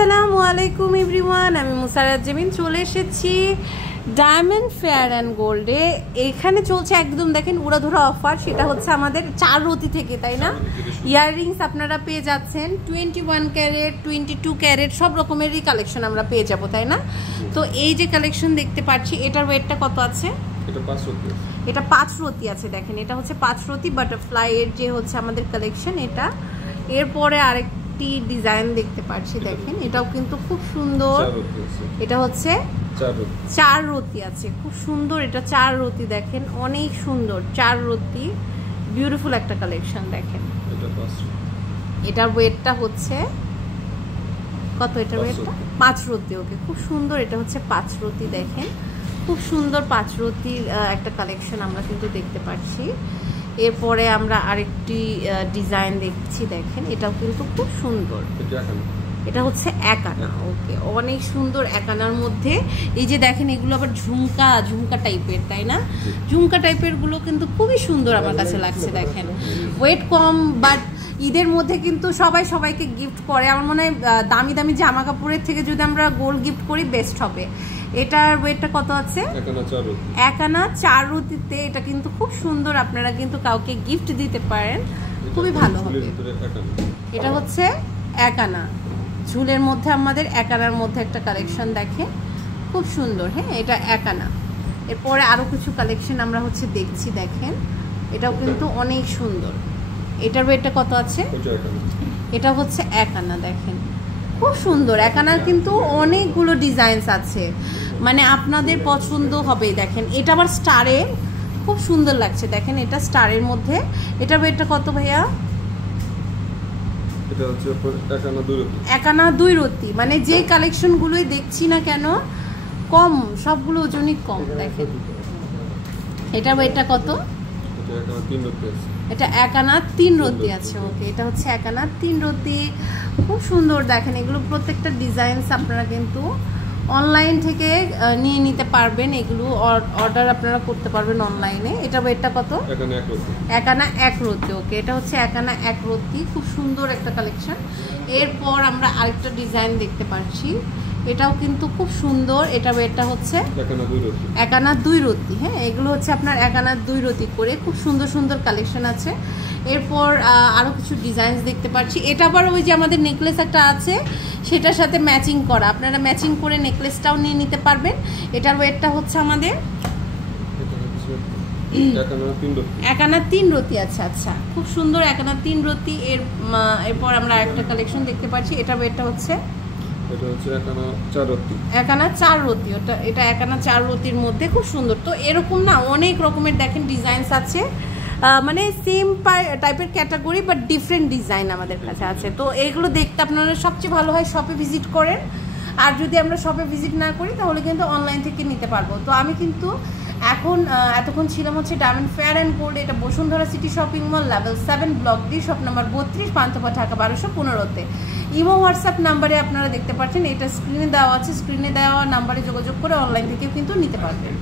আসসালামু আলাইকুম এভরিওয়ান, আমি মুসারাত জামিন চলে এসেছি ডায়মন্ড ফেয়ার অ্যান্ড গোল্ডে। এখানে চলছে একদম দেখেন উড়াধুরা অফার, সেটা হচ্ছে আমাদের 4 রতি থেকে, তাই না? ইয়াররিংস আপনারা পেয়ে যাচ্ছেন 21 ক্যারেট 22 ক্যারেট সব রকমেরই কালেকশন আমরা পেয়ে যাব, তাই না? তো এই যে কালেকশন দেখতে পাচ্ছি, এটার ওয়েটটা কত আছে? এটা 5 রতি আছে। দেখেন এটা হচ্ছে 5 রতি বাটারফ্লাই এর যে হচ্ছে আমাদের কালেকশন এটা। এরপরে আরেকটি ডিজাইন দেখতে পাচ্ছি, দেখেন এটাও কিন্তু খুব সুন্দর। এটা হচ্ছে 4 রতি আছে, খুব সুন্দর। এটা 4 রতি, দেখেন অনেক সুন্দর 4 রতি, বিউটিফুল একটা কালেকশন। দেখেন এটার ওয়েটটা হচ্ছে কত? এটার ওয়েটটা 5 রতি। ওকে, খুব সুন্দর। এটা হচ্ছে 5 রতি, দেখেন খুব সুন্দর 5 রতির একটা কালেকশন আমরা কিন্তু দেখতে পাচ্ছি। এরপরে আমরা আরেকটি ডিজাইন দেখছি, দেখেন এটাও কিন্তু খুব সুন্দর। এটা হচ্ছে 1 আনা। ওকে, অনেক সুন্দর 1 আনার মধ্যে। এই যে দেখেন এগুলো আবার ঝুমকা টাইপের, তাই না? ঝুমকা টাইপের গুলো কিন্তু খুবই সুন্দর আমার কাছে লাগছে। দেখেন ওয়েট কম, বাট ঈদের মধ্যে কিন্তু সবাইকে গিফট করে। আমার মনে হয় দামি দামি জামা কাপড়ের থেকে যদি আমরা গোল্ড গিফট করি বেস্ট হবে। এটার ওয়েটটা কত আছে? 1 আনা 4 রতিতে। এটা কিন্তু খুব সুন্দর, আপনারা কিন্তু কাউকে গিফট দিতে পারেন, খুবই ভালো হবে। এটা হচ্ছে 1 আনা, ঝুলের মধ্যে আমাদের 1 আনার মধ্যে একটা কালেকশন, দেখেন খুব সুন্দর। হ্যাঁ, এটা 1 আনা। এরপরে আরও কিছু কালেকশন আমরা হচ্ছে দেখছি, দেখেন এটাও কিন্তু অনেক সুন্দর। এটার ওয়েটটা কত আছে? এটা হচ্ছে 1 আনা, দেখেন খুব সুন্দর। 1 আনার কিন্তু অনেকগুলো ডিজাইনস আছে, মানে আপনাদের পছন্দ হবে। দেখেন এটা আবার স্টারে, খুব সুন্দর লাগছে। দেখেন এটা স্টারের মধ্যে। এটার ওয়েটটা কত ভাইয়া? এটা হচ্ছে 1 আনা 2 রতি, মানে যে কালেকশনগুলোই দেখছি না কেন কম, সবগুলো ওজনই কম। দেখেন এটার ওয়েটটা কত? এটা 1 আনা 3 রতি আছে। ওকে, এটা হচ্ছে 1 আনা 3 রতি, খুব সুন্দর। দেখেন এগুলো প্রত্যেকটা ডিজাইনস আপনারা কিন্তু অনলাইন থেকে নিয়ে নিতে পারবেন, এগুলো অর্ডার আপনারা করতে পারবেন অনলাইনে। এটা ওয়েটটা কত? 1 আনা 1 রতি। ওকে, এটা হচ্ছে 1 আনা 1 রতি, খুব সুন্দর একটা কালেকশন। এরপর আমরা আরেকটা ডিজাইন দেখতে পাচ্ছি, এটাও কিন্তু খুব সুন্দর। এটা ওয়েটটা হচ্ছে 1 আনা 2 রতি। হ্যাঁ, এগুলো হচ্ছে আপনার 1 আনা 2 রতি করে, খুব সুন্দর সুন্দর কালেকশন আছে। এরপর আরও কিছু ডিজাইনস দেখতে পাচ্ছি। এটা আবার ওই যে আমাদের নেকলেস একটা আছে, সেটার সাথে ম্যাচিং করা, আপনারা ম্যাচিং করে নেকলেসটাও নিয়ে নিতে পারবেন। এটার ওয়েটটা হচ্ছে আমাদের 1 আনা 3 রতি। আচ্ছা আচ্ছা, খুব সুন্দর 1 আনা 3 রতি। এরপর আমরা একটা কালেকশন দেখতে পাচ্ছি, এটার ওয়েটটা হচ্ছে 1 আনা 4 রতি। 1 আনা 4 রতি। এটা 1 আনা 4 রতির মধ্যে খুব সুন্দর। তো এরকম না অনেক রকমের দেখেন ডিজাইনস আছে, মানে সেম টাইপের ক্যাটাগরি বাট ডিফারেন্ট ডিজাইন আমাদের কাছে আছে। তো এইগুলো দেখতে আপনারা সবচেয়ে ভালো হয় শপে ভিজিট করেন, আর যদি আমরা শপে ভিজিট না করি তাহলে কিন্তু অনলাইন থেকে নিতে পারবো। তো আমি কিন্তু এতক্ষণ ছিলাম হচ্ছে ডায়মন্ড ফেয়ার অ্যান্ড গোল্ড, এটা Bashundhara City Shopping Mall, level 7, block D, shop number 32, Panthapath, Dhaka 1215-তে। ইমো হোয়াটসঅ্যাপ নাম্বারে আপনারা দেখতে পাচ্ছেন, এটা স্ক্রিনে দেওয়া আছে। স্ক্রিনে দেওয়া নাম্বারে যোগাযোগ করে অনলাইন থেকেও কিন্তু নিতে পারবেন।